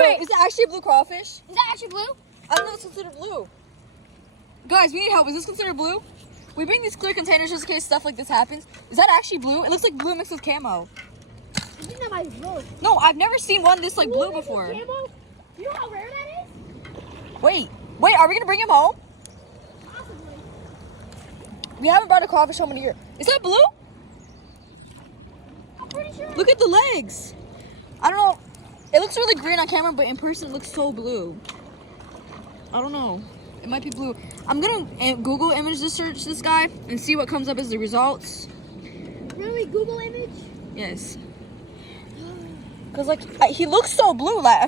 Wait, is it actually a blue crawfish? Is that actually blue? I don't know if it's considered blue. Guys, we need help. Is this considered blue? We bring these clear containers just in case stuff like this happens. Is that actually blue? It looks like blue mixed with camo. I think that might be blue. No, I've never seen one this like blue before. Camo? You know how rare that is? Wait, are we gonna bring him home? Possibly. We haven't brought a crawfish home in a year. Is that blue? I'm pretty sure. Look at the legs. I don't know. It looks really green on camera, but in person it looks so blue. I don't know. It might be blue. I'm gonna Google image search this guy and see what comes up as the results. Really? Google image? Yes. Cause like he looks so blue. Like